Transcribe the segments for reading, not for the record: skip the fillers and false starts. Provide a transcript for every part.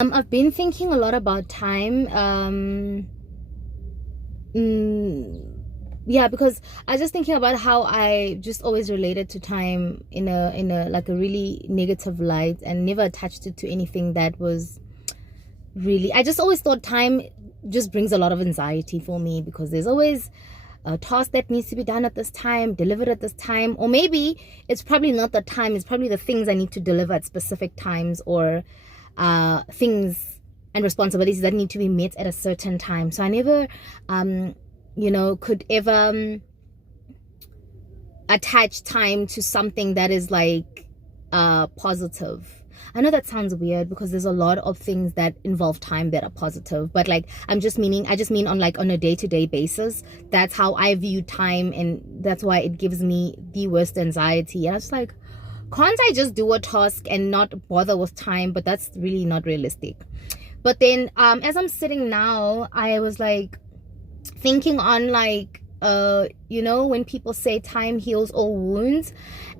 I've been thinking a lot about time. Yeah, because I was just thinking about how I just always related to time in a like a really negative light, and never attached it to anything that was really. I just always thought time just brings a lot of anxiety for me, because there's always a task that needs to be done at this time, delivered at this time, or maybe it's probably not the time, it's probably the things I need to deliver at specific times, or things and responsibilities that need to be met at a certain time. So I never could ever attach time to something that is like positive. I know that sounds weird, because there's a lot of things that involve time that are positive, but like I just mean on like on a day-to-day basis. That's how I view time, and that's why it gives me the worst anxiety. And I was like, can't I just do a task and not bother with time? But that's really not realistic. But then as I'm sitting now, I was like thinking on like when people say time heals all wounds,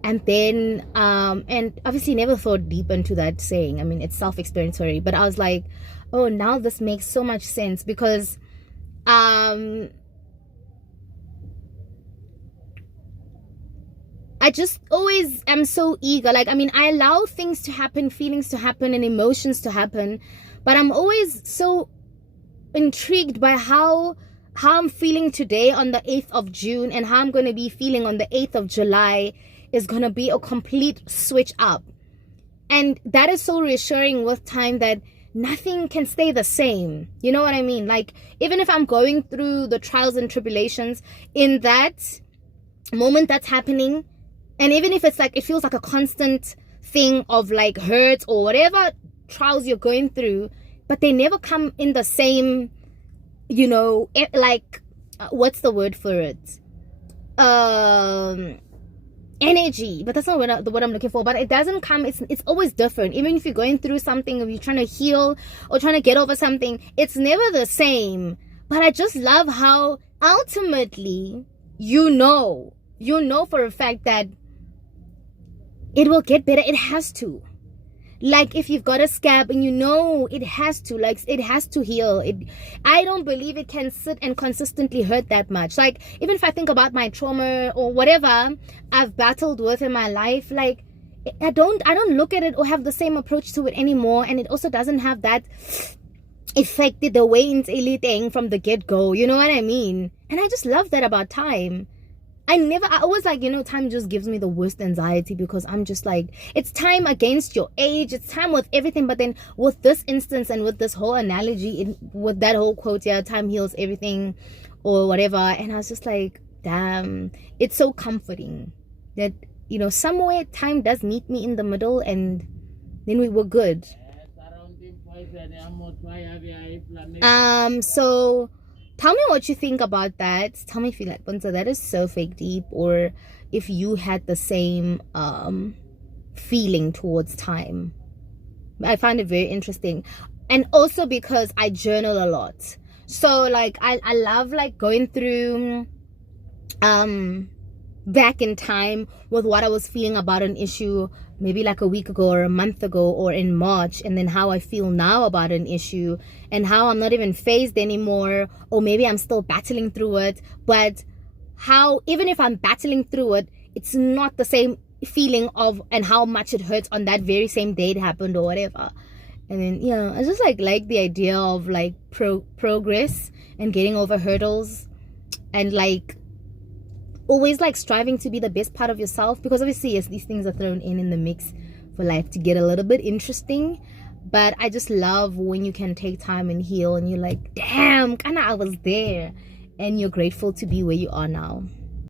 and then and obviously never thought deep into that saying. I mean, it's self-explanatory, but I was like, oh, now this makes so much sense, because I just always am so eager. Like, I mean, I allow things to happen, feelings to happen, and emotions to happen, but I'm always so intrigued by how I'm feeling today on the 8th of June and how I'm going to be feeling on the 8th of July is going to be a complete switch up. And that is so reassuring with time, that nothing can stay the same. You know what I mean? Like, even if I'm going through the trials and tribulations in that moment that's happening, and even if it's like, it feels like a constant thing of like hurt or whatever trials you're going through, but they never come in the same, what's the word for it? Energy. But that's not what I'm looking for. But it doesn't come, it's always different. Even if you're going through something, or you're trying to heal or trying to get over something, it's never the same. But I just love how ultimately you know for a fact that it will get better. It has to. Like, if you've got a scab and it has to, like, it has to heal. I don't believe it can sit and consistently hurt that much. Like, even if I think about my trauma or whatever I've battled with in my life, like, I don't look at it or have the same approach to it anymore. And it also doesn't have that effect the way it's anything from the get-go. You know what I mean? And I just love that about time. I always like, time just gives me the worst anxiety, because I'm just like, it's time against your age, it's time with everything. But then with this instance and with this whole analogy, with that whole quote, yeah, time heals everything or whatever. And I was just like, damn, it's so comforting that, somewhere time does meet me in the middle, and then we were good. So tell me what you think about that. Tell me if you like, Bunza, that is so fake deep, or if you had the same feeling towards time. I find it very interesting. And also because I journal a lot. So like I love like going through back in time with what I was feeling about an issue, maybe like a week ago or a month ago or in March, and then how I feel now about an issue, and how I'm not even phased anymore, or maybe I'm still battling through it, but how even if I'm battling through it, it's not the same feeling of, and how much it hurts on that very same day it happened or whatever. And then I just like the idea of like progress and getting over hurdles, and like always like striving to be the best part of yourself, because obviously, yes, these things are thrown in the mix for life to get a little bit interesting. But I just love when you can take time and heal, and you're like, damn, kinda I was there, and you're grateful to be where you are now.